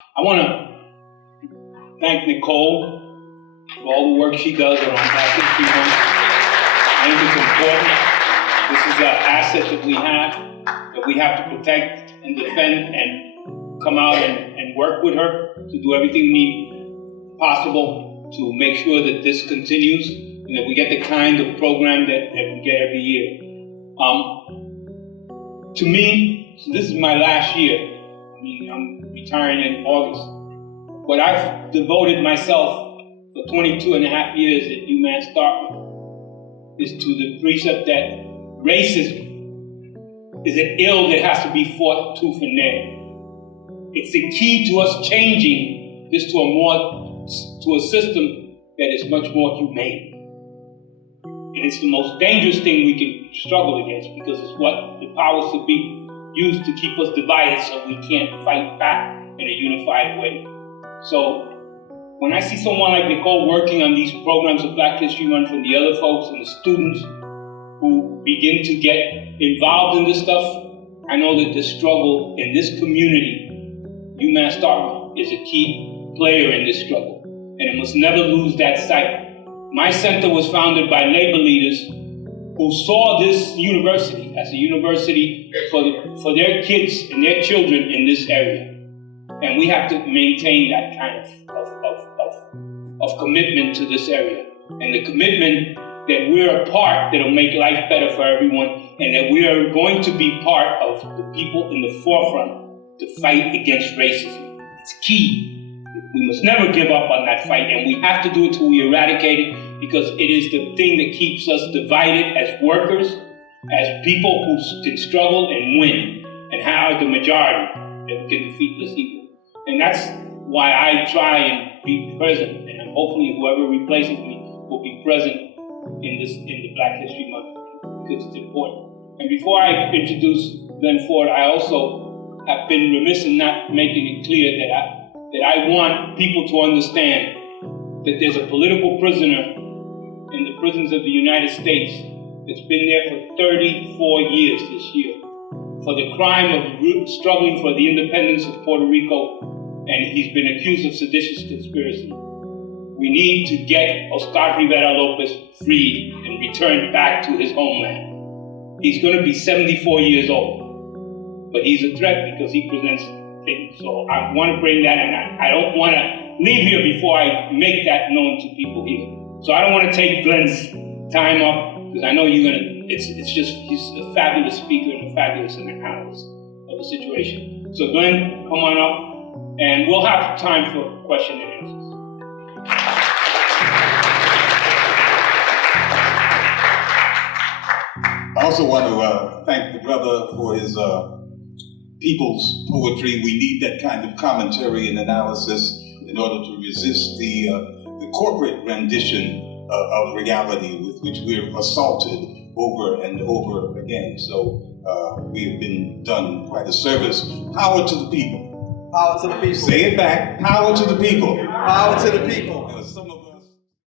I want to thank Nicole for all the work she does around Black History Month. I think it's important. This is an asset that we have to protect and defend and come out and work with her to do everything possible to make sure that this continues and that we get the kind of program that we get every year. To me, so this is my last year. I mean, I'm retiring in August. But I've devoted myself for 22 and a half years at Umass Dartmouth is to the precept that racism is an ill that has to be fought tooth and nail. It's the key to us changing this to a system that is much more humane. And it's the most dangerous thing we can struggle against because it's what the powers that be use to keep us divided so we can't fight back in a unified way. So when I see someone like Nicole working on these programs of Black History Month and the other folks and the students who begin to get involved in this stuff, I know that the struggle in this community, Umass Dartmouth, is a key player in this struggle. And it must never lose that sight. My center was founded by labor leaders who saw this university as a university for their kids and their children in this area. And we have to maintain that kind of commitment to this area. And the commitment that we're a part that'll make life better for everyone, and that we are going to be part of the people in the forefront to fight against racism. It's key. We must never give up on that fight, and we have to do it till we eradicate it, because it is the thing that keeps us divided as workers, as people who can struggle and win, and have the majority that can defeat this evil. And that's why I try and be present, and hopefully whoever replaces me will be present in the Black History Month, because it's important. And before I introduce Glen Ford, I also have been remiss in not making it clear that I want people to understand that there's a political prisoner in the prisons of the United States that's been there for 34 years this year for the crime of struggling for the independence of Puerto Rico, and he's been accused of seditious conspiracy. We need to get Oscar Rivera Lopez freed and returned back to his homeland. He's going to be 74 years old, but he's a threat because he presents things. So I want to bring that, and I don't want to leave here before I make that known to people here. So I don't want to take Glen's time up, because I know you're going to, it's just, he's a fabulous speaker and a fabulous analyst of the situation. So Glen, come on up, and we'll have time for question and answers. I also want to thank the brother for his people's poetry. We need that kind of commentary and analysis in order to resist the corporate rendition of reality with which we're assaulted over and over again. So we have been done quite a service. Power to the people. Power to the people. Say it back. Power to the people. Power to the people.